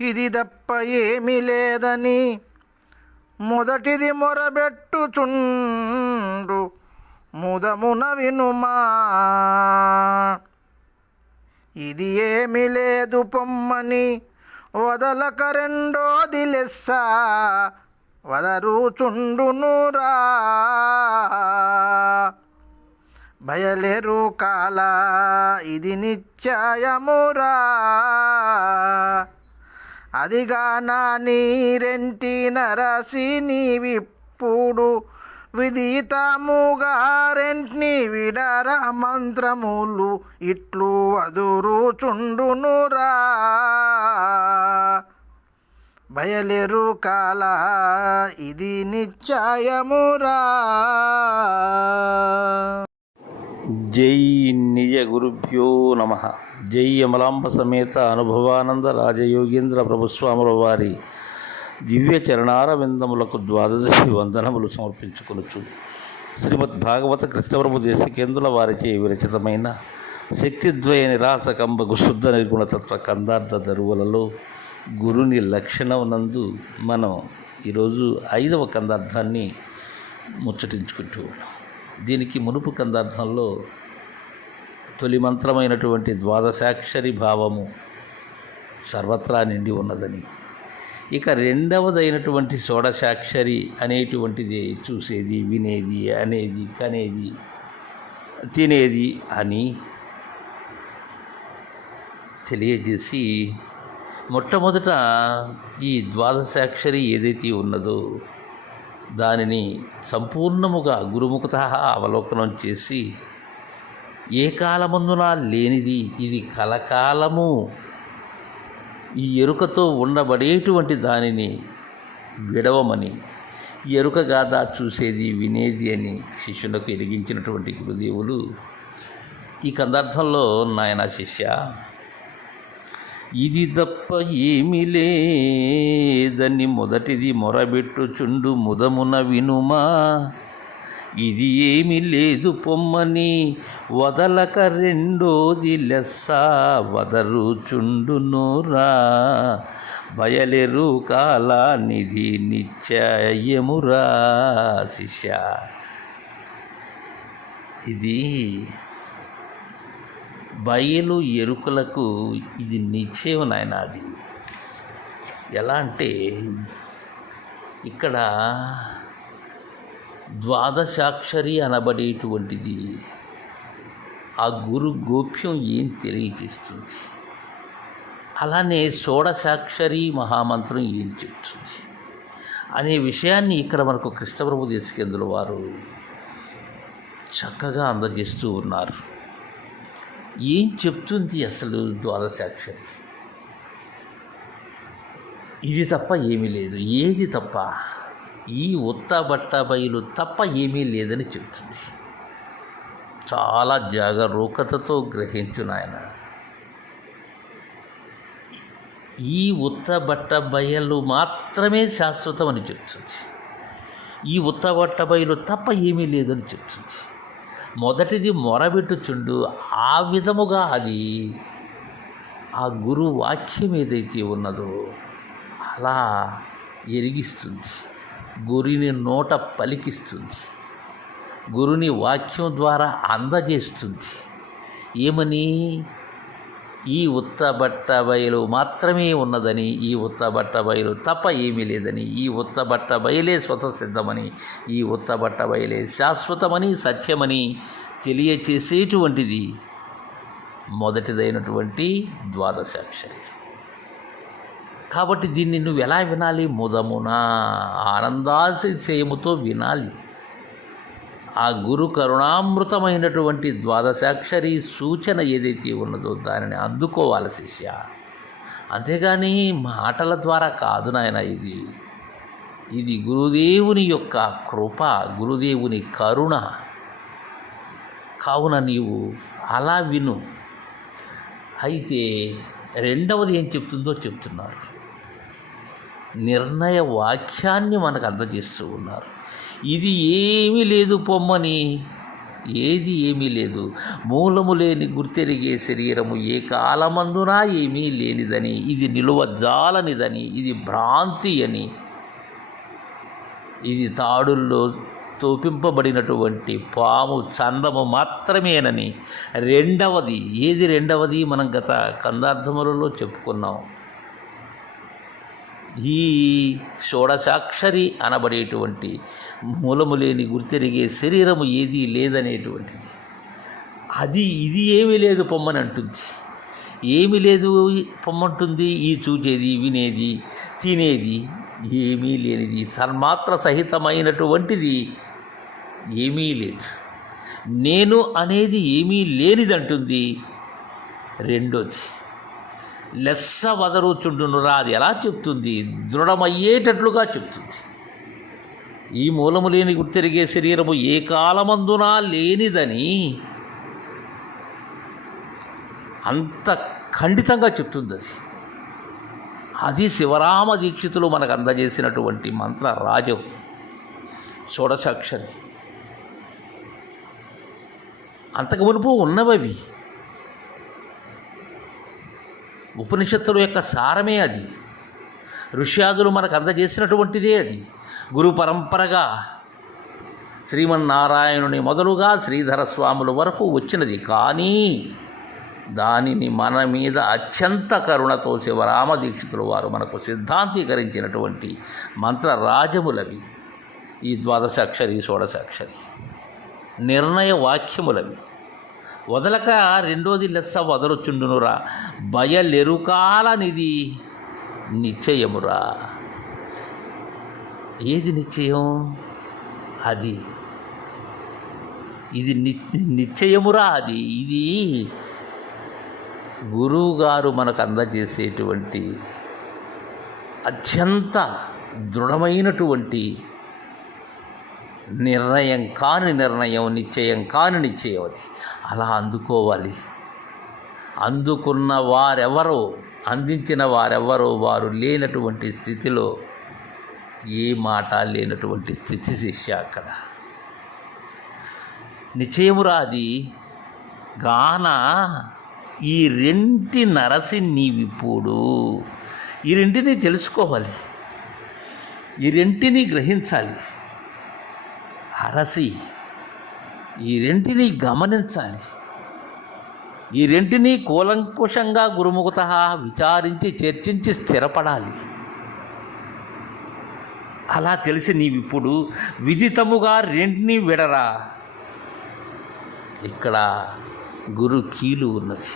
ఇది తప్ప ఏమీ లేదని మొదటిది మొరబెట్టుచుండు. ముదమున వినుమా. ఇది ఏమి లేదు పొమ్మని వదలక రెండోది లెస్స. వదరుచుండునురా భయలేరు కాల ఇది నిశ్చయమురా అదిగా నా నీరెంటి నరసి నీవిప్పుడు విదితముగా రెంట్ని విడర మంత్రములు ఇట్లు వదురుచుండునురా బయలేరు కాల ఇది నిశ్చయమురా జై నిజ గురుభ్యో నమ. జై అమలాంబ సమేత అనుభవానంద రాజయోగేంద్ర ప్రభుస్వాముల వారి దివ్య చరణార విందములకు ద్వాదశి వందనములు సమర్పించుకొనుచు. శ్రీమద్ భాగవత కృష్ణప్రభు దేశకేంద్రుల వారిచే విరచితమైన శక్తిద్వయ నిరాసకంబకు శుద్ధ నిర్గుణతత్వ కందార్థ దరువులలో గురుని లక్షణం నందు మనం ఈరోజు ఐదవ కందార్థాన్ని ముచ్చటించుకుంటూ ఉన్నాం. దీనికి మునుపు కందార్థంలో తొలి మంత్రమైనటువంటి ద్వాదశాక్షరి భావము సర్వత్రా నిండి ఉన్నదని. ఇక రెండవదైనటువంటి షోడశాక్షరి అనేటువంటిది చూసేది వినేది అనేది కనేది తినేది అని తెలియజేసి మొట్టమొదట ఈ ద్వాదశాక్షరి ఏదైతే ఉన్నదో దానిని సంపూర్ణముగా గురుముఖత అవలోకనం చేసి ఏ కాలమందున లేనిది? ఇది కలకాలము. ఈ ఎరుకతో ఉండబడేటువంటి దానిని విడవమని ఎరుక గాథ చూసేది వినేది అని శిష్యులకు ఎరిగించినటువంటి గురుదేవులు. ఈ కందార్థంలో నాయన శిష్య ఇది తప్ప ఏమీ లేదని మొదటిది మొరబెట్టుచుండు ముదమున వినుమా? ఇది ఏమి లేదు పొమ్మని. వదలక రెండోది లెస్స వదరుచుండునురా బయలెరు కాల నిధి నిశ్చయమురా శిష్య. ఇది బయలు ఎరుకలకు ఇది నిశ్చయం నాయన అది. ఎలా అంటే ఇక్కడ ద్వాదశాక్షరి అనబడేటువంటిది. ఆ గురు గోప్యం ఏం తెలియజేస్తుంది? అలానే షోడశాక్షరి మహామంత్రం ఏం చెప్తుంది? అనే విషయాన్ని ఇక్కడ మనకు కృష్ణప్రభు దేశకేంద్రుల వారు చక్కగా అందజేస్తూ ఉన్నారు. ఏం చెప్తుంది అసలు ద్వాదశాక్షరి? ఇది తప్ప ఏమీ లేదు. ఏది తప్ప? ఈ ఉత్త బట్ట బయలు తప్ప ఏమీ లేదని చెప్తుంది చాలా జాగరూకతతో గ్రహించు నాయన. ఈ ఉత్త బట్ట బయలు మాత్రమే శాశ్వతం అని చెప్తుంది ఈ ఉత్త బట్ట బయలు తప్ప ఏమీ లేదని చెప్తుంది మొదటిది మొరబెట్టుచుండు ఆ విధముగా అది ఆ గురు వాక్యం ఏదైతే ఉన్నదో అలా ఎరిగిస్తుంది. గురిని నోట పలికిస్తుంది. గురుని వాక్యం ద్వారా అందజేస్తుంది. ఏమని? ఈ ఉత్తబట్ట బయలు మాత్రమే ఉన్నదని ఈ ఉత్తబట్ట బయలు తప్ప ఏమీ లేదని ఈ ఉత్తబట్ట బయలే స్వతసిద్ధమని ఈ ఉత్తబట్ట బయలే శాశ్వతమని సత్యమని తెలియచేసేటువంటిది మొదటిదైనటువంటి ద్వాదశాక్షరి. కాబట్టి దీన్ని నువ్వు ఎలా వినాలి? ముదమున ఆనందాశయముతో వినాలి. ఆ గురు కరుణామృతమైనటువంటి ద్వాదశాక్షరి సూచన ఏదైతే ఉన్నదో దానిని అందుకోవాలి శిష్య. అంతేగాని మాటల ద్వారా కాదు నాయన ఇది. ఇది గురుదేవుని యొక్క కృప గురుదేవుని కరుణ. కావున నీవు అలా విను. అయితే రెండవది ఏం చెప్తుందో చెప్తున్నారు నిర్ణయ వాక్యాన్ని మనకు అందజేస్తూ ఉన్నారు. ఇది ఏమీ లేదు పొమ్మని. ఏది ఏమీ లేదు. మూలము లేని గుర్తెరిగే శరీరము ఏ కాలమందునా ఏమీ లేనిదని. ఇది నిలువ జాలనిదని. ఇది భ్రాంతి అని. ఇది తాడుల్లో తోపింపబడినటువంటి పాము చందము మాత్రమేనని. రెండవది ఏది రెండవది మనం గత కందార్థములలో చెప్పుకున్నాం. ఈ షోడశాక్షరి అనబడేటువంటి మూలము లేని గుర్తెరిగే శరీరము ఏదీ లేదనేటువంటిది. అది ఇది ఏమీ లేదు పొమ్మని అంటుంది ఏమీ లేదు పొమ్మంటుంది ఈ చూచేది వినేది తినేది ఏమీ లేనిది సన్మాత్ర సహితమైనటువంటిది ఏమీ లేదు. నేను అనేది ఏమీ లేనిదంటుంది రెండోది. లెస్స వదరుచుండునురా అది ఎలా చెప్తుంది? దృఢమయ్యేటట్లుగా చెప్తుంది. ఈ మూలము లేని గుర్తిరిగే శరీరము ఏ కాలమందునా లేనిదని అంత ఖండితంగా చెప్తుంది అది అది శివరామ దీక్షితులు మనకు అందజేసినటువంటి మంత్ర రాజం షోడశాక్షరి. అంతకు మునుపు ఉన్నవవి. ఉపనిషత్తుల యొక్క సారమే అది. ఋష్యాదులు మనకు అందజేసినటువంటిదే అది. గురు పరంపరగా శ్రీమన్నారాయణుని మొదలుగా శ్రీధర స్వాముల వరకు వచ్చినది. కానీ దానిని మన మీద అత్యంత కరుణతో శివరామదీక్షితులు వారు మనకు సిద్ధాంతీకరించినటువంటి మంత్ర రాజములవి ఈ ద్వాదశాక్షరి షోడశాక్షరి. నిర్ణయ వాక్యములవి. వదలక రెండోది లెస్స వదలొచ్చుండునురా. భయలెరుకాలనిది నిశ్చయమురా. ఏది నిశ్చయం? అది. ఇది ని నిశ్చయమురా అది. ఇది గురువుగారు మనకు అందజేసేటువంటి అత్యంత దృఢమైనటువంటి నిర్ణయం కాని నిర్ణయం నిశ్చయం కాని నిశ్చయం అది. అలా అందుకోవాలి. అందుకున్న వారెవరో అందించిన వారెవరో వారు లేనటువంటి స్థితిలో ఏ మాట లేనటువంటి స్థితి శిష్య అక్కడ. నిశ్చయమురాది గాన ఈ రెంటి నరసి నీవిప్పుడు. ఈ రెంటిని తెలుసుకోవాలి. ఈ రెంటిని గ్రహించాలి. అరసి ఈ రెంటిని గమనించాలి. ఈ రెంటిని కూలంకుషంగా గురుముఖత విచారించి చర్చించి స్థిరపడాలి. అలా తెలిసి నీవిప్పుడు విదితముగా రెంటిని విడరా. ఇక్కడ గురు కీలు ఉన్నది.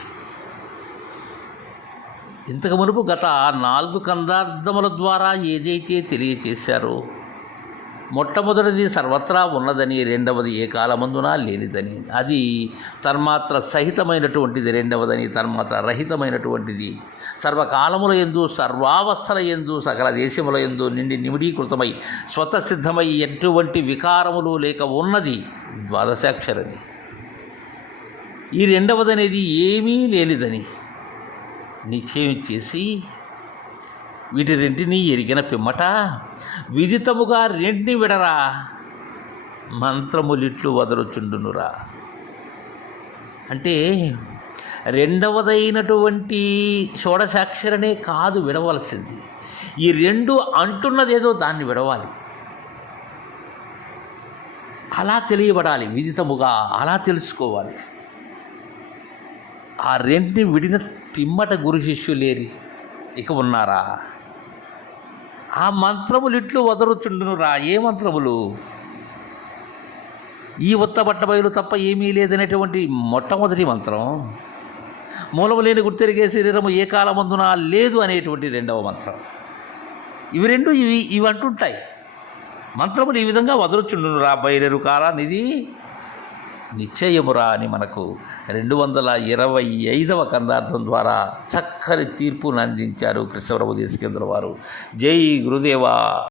ఇంతకు మునుపు గత నాలుగు కందార్థముల ద్వారా ఏదైతే తెలియచేశారో మొట్టమొదటిది సర్వత్రా ఉన్నదని రెండవది ఏ కాలమందున లేనిదని. అది తన్మాత్ర సహితమైనటువంటిది రెండవదని తన్మాత్ర రహితమైనటువంటిది. సర్వకాలముల ఎందు సర్వావస్థల ఎందు సకల దేశముల ఎందు నిండి నిమిడీకృతమై స్వతసిద్ధమై ఎటువంటి వికారములు లేక ఉన్నది ద్వాదశాక్షరని ఈ రెండవదనేది ఏమీ లేనిదని నిశ్చయం చేసి వీటి రెంటిని ఎరిగిన పిమ్మట విదితముగా రెండిని విడరా. మంత్రములిట్లు వదలుచుండునురా. అంటే రెండవదైనటువంటి షోడశాక్షరనే కాదు విడవలసింది. ఈ రెండు అంటున్నదేదో దాన్ని విడవాలి. అలా తెలియబడాలి విదితముగా అలా తెలుసుకోవాలి. ఆ రెంటిని విడిన పిమ్మట గురు శిష్యులేరి ఇక ఉన్నారా? ఆ మంత్రములు ఇట్లు వదరుచుండును రా. ఏ మంత్రములు? ఈ ఉత్తబట్ట బయలు తప్ప ఏమీ లేదనేటువంటి మొట్టమొదటి మంత్రం. మూలము లేని గుర్తెరిగే శరీరము ఏ కాలమందున లేదు అనేటువంటి రెండవ మంత్రం. ఇవి రెండు ఇవి ఇవి అంటుంటాయి. మంత్రములు ఈ విధంగా వదరుచుండును రా. బయలురు కాలానిది నిశ్చయమురా అని మనకు రెండు వందల ఇరవై ఐదవ కందార్థం ద్వారా చక్కని తీర్పును అందించారు కృష్ణప్రభు దేశకేంద్ర వారు జై గురుదేవా.